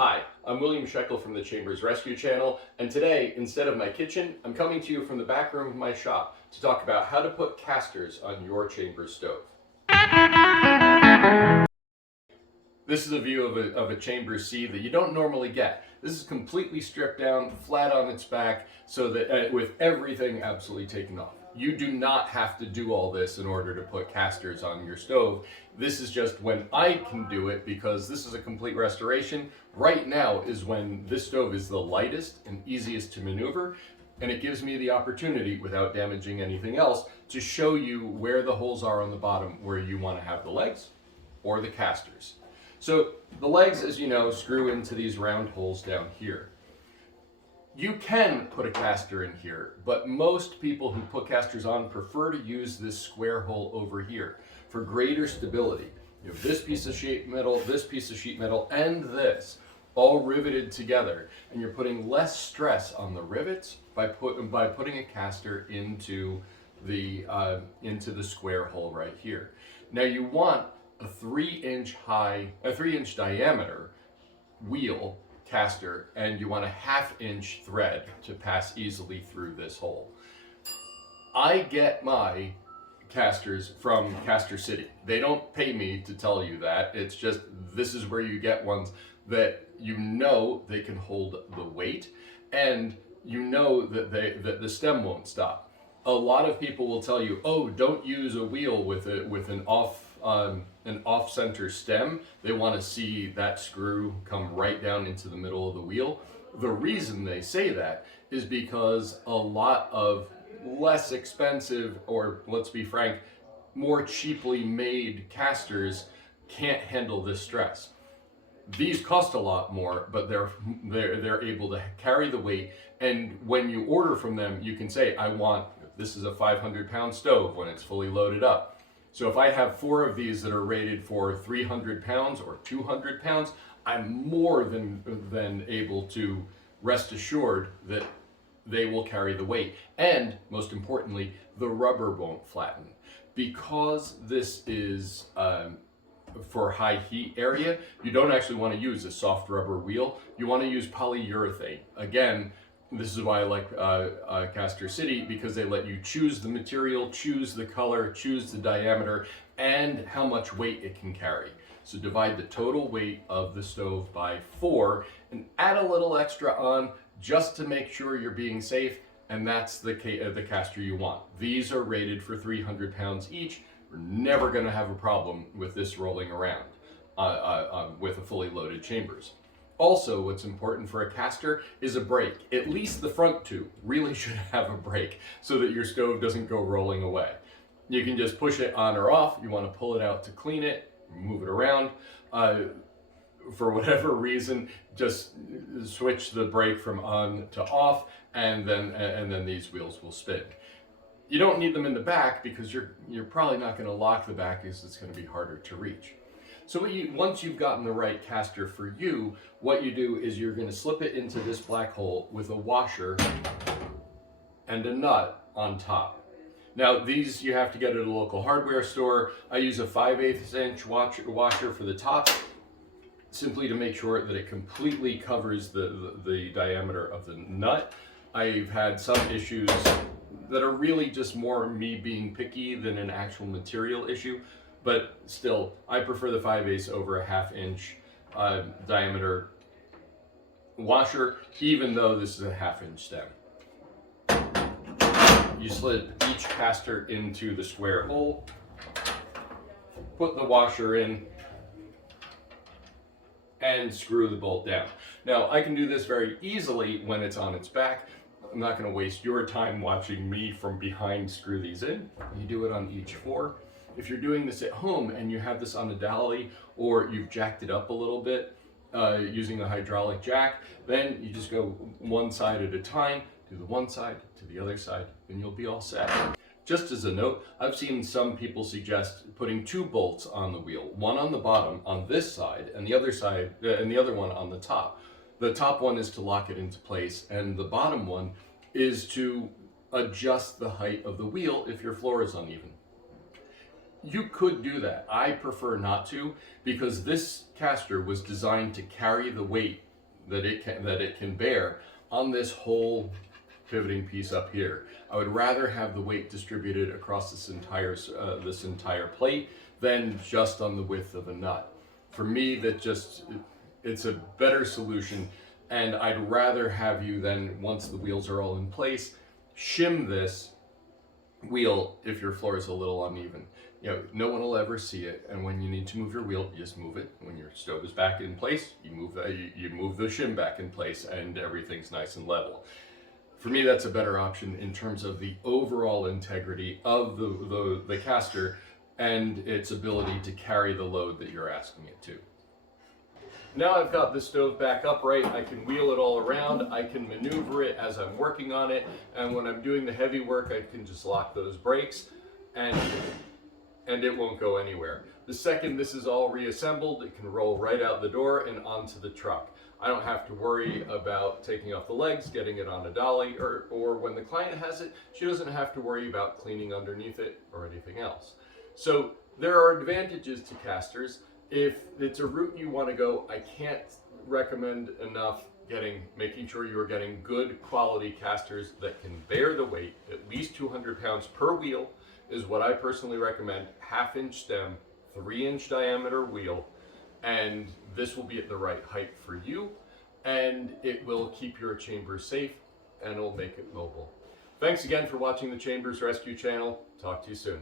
Hi, I'm William Shekel from the Chambers Rescue Channel, and today, instead of my kitchen, I'm coming to you from the back room of my shop to talk about how to put casters on your Chambers stove. This is a view of a Chambers C that you don't normally get. This is completely stripped down, flat on its back, so that with everything absolutely taken off. You do not have to do all this in order to put casters on your stove. This is just when I can do it, because this is a complete restoration. Right now is when this stove is the lightest and easiest to maneuver, and it gives me the opportunity, without damaging anything else, to show you where the holes are on the bottom where you want to have the legs or the casters. So the legs, as you know, screw into these round holes down here. You can put a caster in here, but most people who put casters on prefer to use this square hole over here for greater stability. You have this piece of sheet metal, this piece of sheet metal, and this all riveted together, and you're putting less stress on the rivets by putting a caster into the square hole right here. Now you want a 3-inch diameter wheel caster, and you want a 1/2-inch thread to pass easily through this hole. I get my casters from Caster City. They don't pay me to tell you that. It's just, this is where you get ones that you know they can hold the weight, and you know that the stem won't stop. A lot of people will tell you, oh, don't use a wheel with an off-center stem. They want to see that screw come right down into the middle of the wheel. The reason they say that is because a lot of less expensive, or let's be frank, more cheaply made casters can't handle this stress. These cost a lot more, but they're able to carry the weight. And when you order from them, you can say, this is a 500-pound stove when it's fully loaded up. So if I have 4 of these that are rated for 300 pounds or 200 pounds, I'm more than able to rest assured that they will carry the weight. And most importantly, the rubber won't flatten. Because this is for high heat area, you don't actually want to use a soft rubber wheel. You want to use polyurethane. Again, this is why I like Caster City, because they let you choose the material, choose the color, choose the diameter, and how much weight it can carry. So divide the total weight of the stove by 4 and add a little extra on just to make sure you're being safe, and that's the caster you want. These are rated for 300 pounds each. We're never going to have a problem with this rolling around with a fully loaded Chambers. Also, what's important for a caster is a brake. At least the front two really should have a brake so that your stove doesn't go rolling away. You can just push it on or off. You want to pull it out to clean it, move it around. For whatever reason, just switch the brake from on to off, and then these wheels will spin. You don't need them in the back because you're probably not going to lock the back, because it's going to be harder to reach. So once you've gotten the right caster for you, what you do is you're going to slip it into this black hole with a washer and a nut on top. Now these you have to get at a local hardware store. I use a 5/8-inch washer for the top, simply to make sure that it completely covers the diameter of the nut. I've had some issues that are really just more me being picky than an actual material issue. But still, I prefer the 5/8 over a 1/2-inch diameter washer, even though this is a 1/2-inch stem. You slip each caster into the square hole, put the washer in, and screw the bolt down. Now, I can do this very easily when it's on its back. I'm not going to waste your time watching me from behind screw these in. You do it on each 4. If you're doing this at home and you have this on a dolly, or you've jacked it up a little bit using a hydraulic jack, then you just go one side at a time, do the one side to the other side, and you'll be all set. Just as a note, I've seen some people suggest putting 2 bolts on the wheel, one on the bottom on this side, and the other one on the top. The top one is to lock it into place, and the bottom one is to adjust the height of the wheel if your floor is uneven. You could do that. I prefer not to, because this caster was designed to carry the weight that it can bear on this whole pivoting piece up here. I would rather have the weight distributed across this entire plate than just on the width of a nut. For me, it's a better solution, and I'd rather have you then, once the wheels are all in place, shim this wheel if your floor is a little uneven. You know, no one will ever see it, and when you need to move your wheel, you just move it. When your stove is back in place, you move the shim back in place, and everything's nice and level. For me, that's a better option in terms of the overall integrity of the caster and its ability to carry the load that you're asking it to. Now I've got the stove back upright, I can wheel it all around, I can maneuver it as I'm working on it, and when I'm doing the heavy work, I can just lock those brakes and it won't go anywhere. The second this is all reassembled, it can roll right out the door and onto the truck. I don't have to worry about taking off the legs, getting it on a dolly, or when the client has it, she doesn't have to worry about cleaning underneath it or anything else. So there are advantages to casters. If it's a route you want to go, I can't recommend enough making sure you are getting good quality casters that can bear the weight. At least 200 pounds per wheel is what I personally recommend. 1/2 inch stem, 3-inch diameter wheel, and this will be at the right height for you, and it will keep your chamber safe, and it'll make it mobile. Thanks again for watching the Chambers Rescue channel. Talk to you soon.